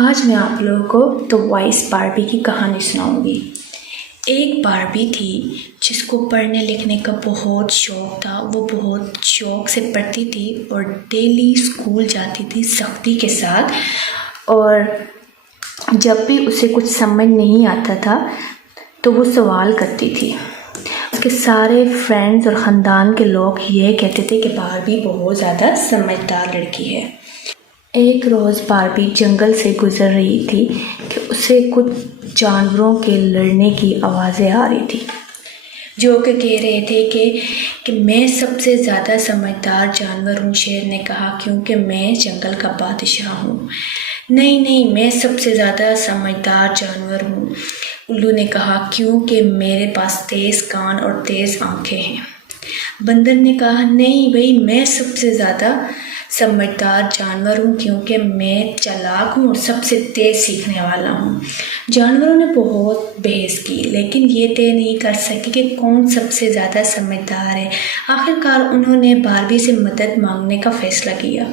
آج میں آپ لوگوں کو دا وائس باربی کی کہانی سناؤں گی۔ ایک باربی تھی جس کو پڑھنے لکھنے کا بہت شوق تھا۔ وہ بہت شوق سے پڑھتی تھی اور ڈیلی اسکول جاتی تھی سختی کے ساتھ، اور جب بھی اسے کچھ سمجھ نہیں آتا تھا تو وہ سوال کرتی تھی۔ اس کے سارے فرینڈز اور خاندان کے لوگ یہ کہتے تھے کہ باربی بہت زیادہ سمجھدار لڑکی ہے۔ ایک روز باربی جنگل سے گزر رہی تھی کہ اسے کچھ جانوروں کے لڑنے کی آوازیں آ رہی تھی، جو کہ کہہ رہے تھے کہ میں سب سے زیادہ سمجھدار جانور ہوں۔ شیر نے کہا، کیونکہ میں جنگل کا بادشاہ ہوں۔ نہیں، میں سب سے زیادہ سمجھدار جانور ہوں۔ الو نے کہا، کیونکہ میرے پاس تیز کان اور تیز آنکھیں ہیں۔ بندر نے کہا، نہیں بھائی، میں سب سے زیادہ سمجھدار جانور ہوں، کیونکہ میں چالاک ہوں اور سب سے تیز سیکھنے والا ہوں۔ جانوروں نے بہت بحث کی، لیکن یہ طے نہیں کر سکی کہ کون سب سے زیادہ سمجھدار ہے۔ آخرکار انہوں نے باربی سے مدد مانگنے کا فیصلہ کیا۔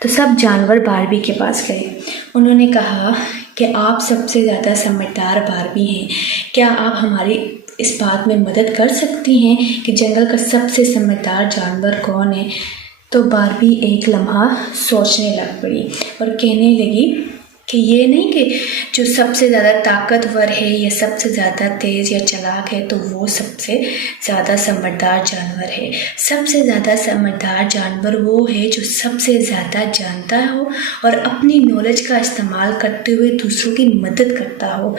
تو سب جانور باربی کے پاس گئے۔ انہوں نے کہا کہ آپ سب سے زیادہ سمجھدار باربی ہیں، کیا آپ ہماری اس بات میں مدد کر سکتی ہیں کہ جنگل کا سب سے سمجھدار جانور کون ہے؟ تو باربی ایک لمحہ سوچنے لگ پڑی اور کہنے لگی کہ یہ نہیں کہ جو سب سے زیادہ طاقتور ہے یا سب سے زیادہ تیز یا چالاک ہے تو وہ سب سے زیادہ سمجھدار جانور ہے۔ سب سے زیادہ سمجھدار جانور وہ ہے جو سب سے زیادہ جانتا ہو اور اپنی نالج کا استعمال کرتے ہوئے دوسروں کی مدد کرتا ہو۔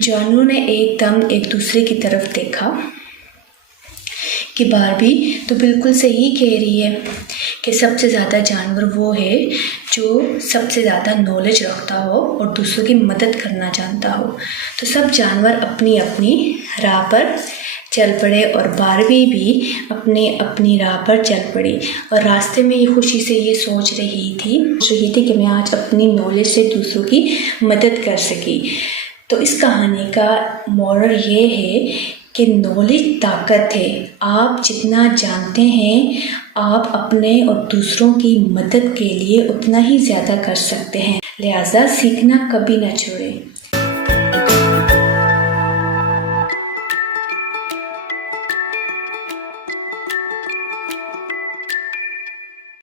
جانوروں نے ایک دم ایک دوسرے کی طرف دیکھا کہ باربی تو بالکل صحیح کہہ رہی ہے کہ سب سے زیادہ جانور وہ ہے جو سب سے زیادہ نالج رکھتا ہو اور دوسروں کی مدد کرنا جانتا ہو۔ تو سب جانور اپنی اپنی راہ پر چل پڑے اور باربی بھی اپنی راہ پر چل پڑی، اور راستے میں یہ خوشی سے یہ سوچ رہی تھی کہ میں آج اپنی نالج سے دوسروں کی مدد کر سکی۔ تو اس کہانی کا مورل یہ ہے کہ نالج طاقت ہے۔ آپ جتنا جانتے ہیں آپ اپنے اور دوسروں کی مدد کے لیے اتنا ہی زیادہ کر سکتے ہیں، لہٰذا سیکھنا کبھی نہ چھوڑیں۔